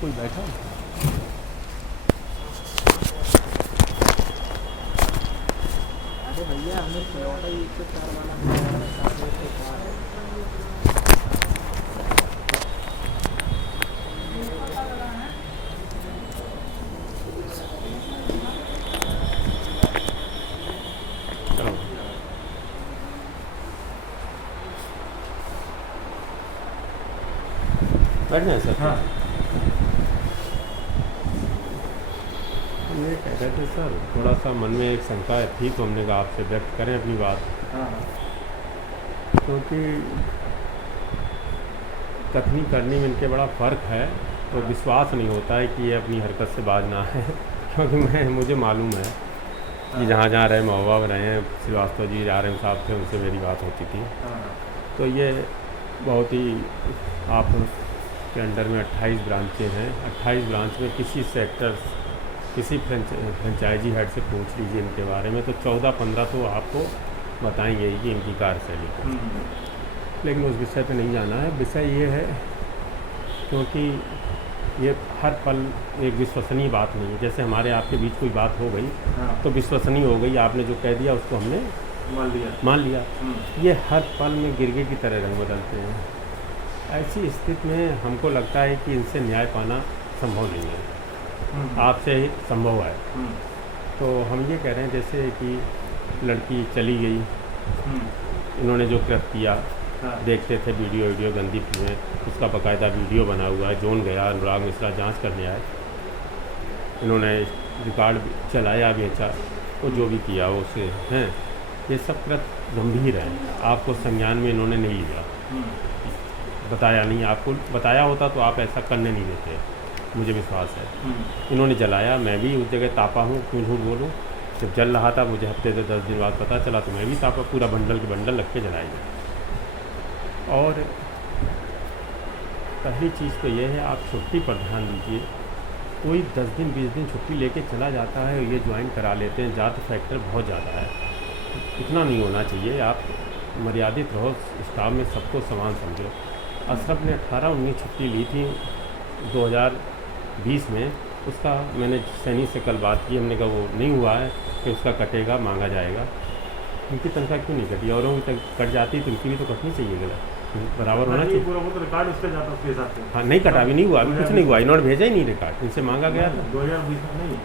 कोई बैठा है? अरे भैया हमने टोयोटा 104 वाला मंगाया था, 104 है। चलो बैठ जाए सर। हाँ हम ये कह रहे थे सर, थोड़ा सा मन में एक शंका थी तो हमने कहा आपसे व्यक्त करें अपनी बात, हाँ क्योंकि कथनी करनी में इनके बड़ा फ़र्क है, तो विश्वास नहीं होता है कि ये अपनी हरकत से बाज ना है। क्योंकि मुझे मालूम है कि जहाँ जहाँ रहे महोबा में रहे हैं, श्रीवास्तव जी आर एम साहब थे, उनसे मेरी बात होती थी। हाँ तो ये बहुत ही आप के अंडर में 28 ब्रांचें हैं। 28 ब्रांच में किसी सेक्टर, किसी फ्रेंचाइजी हेड से पूछ लीजिए इनके बारे में, तो 14-15 तो आपको बताएंगे ही कि इनकी कार्यशैली को। लेकिन उस विषय पे नहीं जाना है। विषय ये है क्योंकि ये हर पल एक विश्वसनीय बात नहीं है। जैसे हमारे आपके बीच कोई बात हो गई हाँ तो विश्वसनीय हो गई, आपने जो कह दिया उसको हमने मान लिया। ये हर पल में गिरगे की तरह रंग बदलते हैं। ऐसी स्थिति में हमको लगता है कि इनसे न्याय पाना संभव नहीं है, आपसे ही संभव है। तो हम ये कह रहे हैं जैसे कि लड़की चली गई, इन्होंने जो कृत्य किया, देखते थे वीडियो गंदी फिल्में, उसका बाकायदा वीडियो बना हुआ है। जोन गया, अनुराग मिश्रा जांच करने आए, इन्होंने रिकॉर्ड चलाया, बेचा, तो जो भी किया वो उसे हैं। ये सब कृत्य गंभीर है, आपको संज्ञान में इन्होंने नहीं लिया, बताया नहीं। आपको बताया होता तो आप ऐसा करने नहीं देते, मुझे विश्वास है। इन्होंने जलाया, मैं भी उस जगह तापा हूँ, क्यों झूठ बोलूँ। जब जल रहा था मुझे हफ्ते से 10 दिन बाद पता चला तो मैं भी तापा, पूरा बंडल के बंडल रख के जलाएंगे। और पहली चीज़ तो ये है, आप छुट्टी पर ध्यान दीजिए। कोई 10 दिन 20 दिन छुट्टी लेके चला जाता है, ये ज्वाइन करा लेते हैं, जात फैक्टर बहुत ज़्यादा है, इतना नहीं होना चाहिए। आप मर्यादित रहो, स्टाफ में सबको समान समझो। अशरफ ने 18-19 छुट्टी ली थी 2020 में, उसका मैंने सैनी से कल बात की, हमने कहा वो नहीं हुआ है कि उसका कटेगा, मांगा जाएगा। उनकी तनख्वाह क्यों नहीं कटी? औरों की कट जाती तो उनकी भी तो कटनी चाहिए, गलत बराबर होना चाहिए। पूरा तो रिकॉर्ड उसका जाता उसके हिसाब से। हाँ नहीं कटा, भी नहीं हुआ, अभी कुछ नहीं हुआ, इन्होंने भेजा ही नहीं रिकॉर्ड, इनसे मांगा गया था। 2020 में नहीं,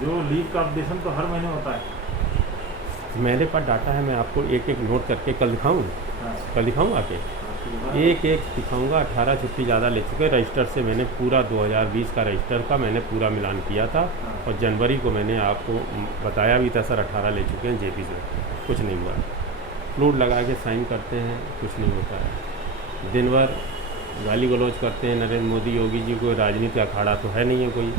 जो लीव का अपडेशन तो हर महीने होता है। मेरे पास डाटा है, मैं आपको एक एक नोट करके कल दिखाऊँ, कल दिखाऊँ आके एक एक दिखाऊंगा। 18 छुट्टी ज़्यादा ले चुके रजिस्टर से। मैंने पूरा 2020 का रजिस्टर का मैंने पूरा मिलान किया था, और जनवरी को मैंने आपको बताया भी था सर 18 ले चुके हैं जेपी से, कुछ नहीं हुआ। फ्लूड लगा के साइन करते हैं, कुछ नहीं होता है। दिन भर गाली गलौज करते हैं नरेंद्र मोदी, योगी जी, कोई राजनीति अखाड़ा तो है नहीं है कोई,